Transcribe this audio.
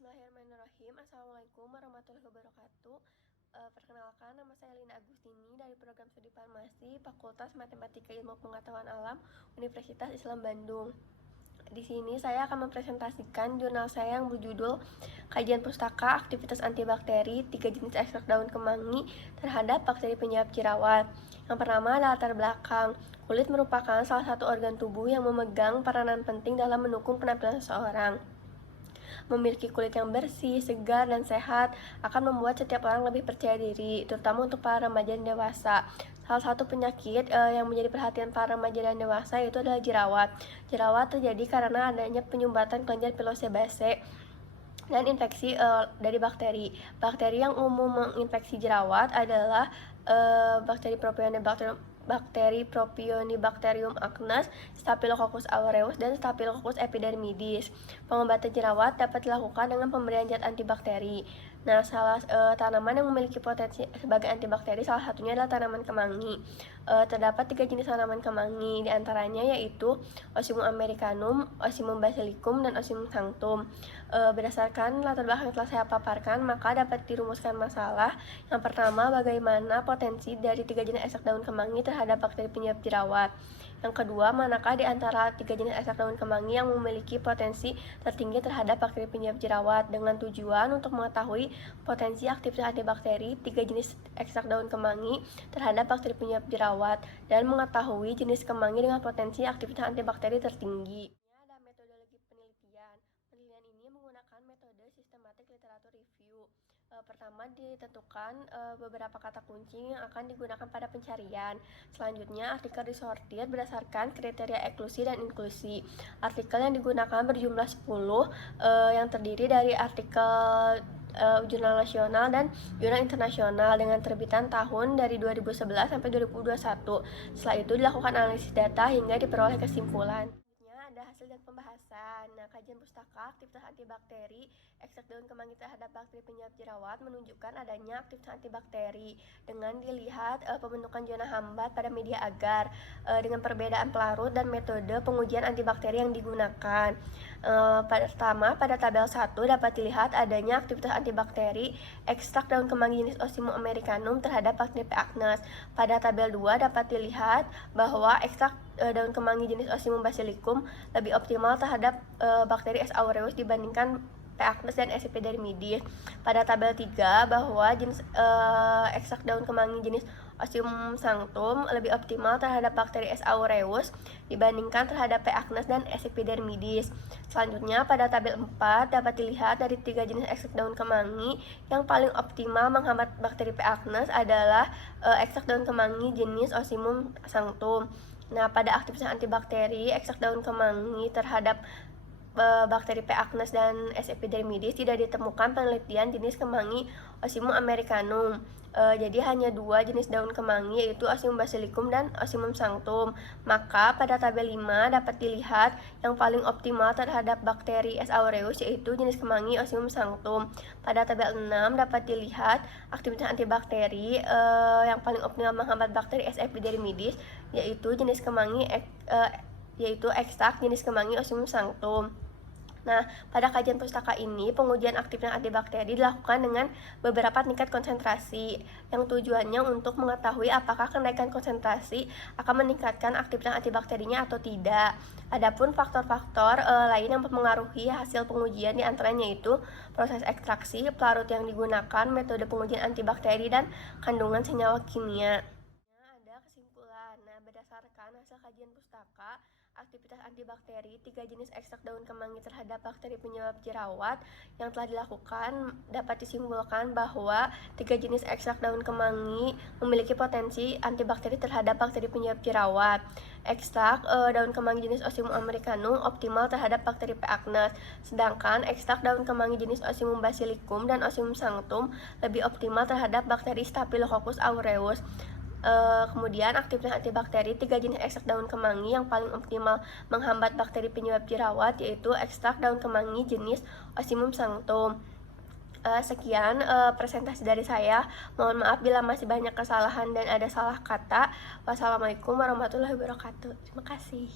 Bismillahirrahmanirrahim. Assalamualaikum warahmatullahi wabarakatuh. Perkenalkan, nama saya Lina Agustini dari program studi Farmasi Fakultas Matematika Ilmu Pengetahuan Alam Universitas Islam Bandung. Di sini saya akan mempresentasikan jurnal saya yang berjudul Kajian Pustaka Aktivitas Antibakteri 3 jenis ekstrak daun kemangi terhadap bakteri penyebab jerawat. Yang pertama adalah latar belakang. Kulit merupakan salah satu organ tubuh yang memegang peranan penting dalam mendukung penampilan seseorang. Memiliki kulit yang bersih, segar, dan sehat akan membuat setiap orang lebih percaya diri, terutama untuk para remaja dan dewasa. Salah satu penyakit yang menjadi perhatian para remaja dan dewasa itu adalah jerawat. Jerawat terjadi karena adanya penyumbatan kelenjar pilosebase dan infeksi dari bakteri. Bakteri yang umum menginfeksi jerawat adalah bakteri Propionibacterium acnes, Staphylococcus aureus, dan Staphylococcus epidermidis. Pengobatan jerawat dapat dilakukan dengan pemberian zat antibakteri. Nah, tanaman yang memiliki potensi sebagai antibakteri salah satunya adalah tanaman kemangi. Terdapat 3 jenis tanaman kemangi, diantaranya yaitu Osimum americanum, Osimum basilicum, dan Osimum sanctum. Berdasarkan latar belakang yang telah saya paparkan, maka dapat dirumuskan masalah. Yang pertama, bagaimana potensi dari 3 jenis ekstrak daun kemangi terhadap bakteri penyebab jerawat. Yang kedua, manakah di antara 3 jenis ekstrak daun kemangi yang memiliki potensi tertinggi terhadap bakteri penyebab jerawat, dengan tujuan untuk mengetahui potensi aktivitas antibakteri 3 jenis ekstrak daun kemangi terhadap bakteri penyebab jerawat dan mengetahui jenis kemangi dengan potensi aktivitas antibakteri tertinggi. Ada metodologi penelitian. Penelitian ini menggunakan metode sistematik literatur review. Pertama, ditentukan beberapa kata kunci yang akan digunakan pada pencarian. Selanjutnya, artikel disortir berdasarkan kriteria eksklusi dan inklusi. Artikel yang digunakan berjumlah 10, yang terdiri dari artikel jurnal nasional dan jurnal internasional dengan terbitan tahun dari 2011 sampai 2021. Setelah itu dilakukan analisis data hingga diperoleh kesimpulan. Ada hasil dan pembahasan. Nah, kajian pustaka aktivitas antibakteri ekstrak daun kemangi terhadap bakteri penyebab jerawat menunjukkan adanya aktivitas antibakteri dengan dilihat pembentukan zona hambat pada media agar dengan perbedaan pelarut dan metode pengujian antibakteri yang digunakan. Pertama, pada tabel 1 dapat dilihat adanya aktivitas antibakteri ekstrak daun kemangi jenis Osimum americanum terhadap bakteri P. acnes. Pada tabel 2 dapat dilihat bahwa ekstrak daun kemangi jenis Osimum basilicum lebih optimal terhadap bakteri S. aureus dibandingkan P. acnes dan S. epidermidis. Pada tabel 3 bahwa jenis ekstrak daun kemangi jenis Osimum sanctum lebih optimal terhadap bakteri S. aureus dibandingkan terhadap P. acnes dan S. epidermidis. Selanjutnya, pada tabel 4 dapat dilihat dari 3 jenis ekstrak daun kemangi yang paling optimal menghambat bakteri P. acnes adalah ekstrak daun kemangi jenis Osimum sanctum. Nah, pada aktivitas antibakteri ekstrak daun kemangi terhadap bakteri P. acnes dan S. epidermidis tidak ditemukan penelitian jenis kemangi Osimum americanum. Jadi hanya 2 jenis daun kemangi, yaitu Osimum basilicum dan Osimum sanctum. Maka pada tabel 5 dapat dilihat yang paling optimal terhadap bakteri S. aureus yaitu jenis kemangi Osimum sanctum. Pada tabel 6 dapat dilihat aktivitas antibakteri yang paling optimal menghambat bakteri S. epidermidis yaitu jenis kemangi yaitu ekstrak jenis kemangi Osimum sanctum. Nah, pada kajian pustaka ini, pengujian aktivitas antibakteri dilakukan dengan beberapa tingkat konsentrasi, yang tujuannya untuk mengetahui apakah kenaikan konsentrasi akan meningkatkan aktivitas antibakterinya atau tidak. Adapun faktor-faktor lain yang mempengaruhi hasil pengujian diantaranya itu proses ekstraksi, pelarut yang digunakan, metode pengujian antibakteri, dan kandungan senyawa kimia. Ada kesimpulan. Nah, berdasarkan hasil kajian pustaka aktivitas antibakteri 3 jenis ekstrak daun kemangi terhadap bakteri penyebab jerawat yang telah dilakukan, dapat disimpulkan bahwa 3 jenis ekstrak daun kemangi memiliki potensi antibakteri terhadap bakteri penyebab jerawat. Ekstrak daun kemangi jenis Osimum americanum optimal terhadap bakteri P. acnes, sedangkan ekstrak daun kemangi jenis Osimum basilicum dan Osimum sanctum lebih optimal terhadap bakteri Staphylococcus aureus. Kemudian aktivitas antibakteri 3 jenis ekstrak daun kemangi yang paling optimal menghambat bakteri penyebab jerawat yaitu ekstrak daun kemangi jenis Osimum sanctum. Sekian presentasi dari saya. Mohon maaf bila masih banyak kesalahan dan ada salah kata. Wassalamualaikum warahmatullahi wabarakatuh. Terima kasih.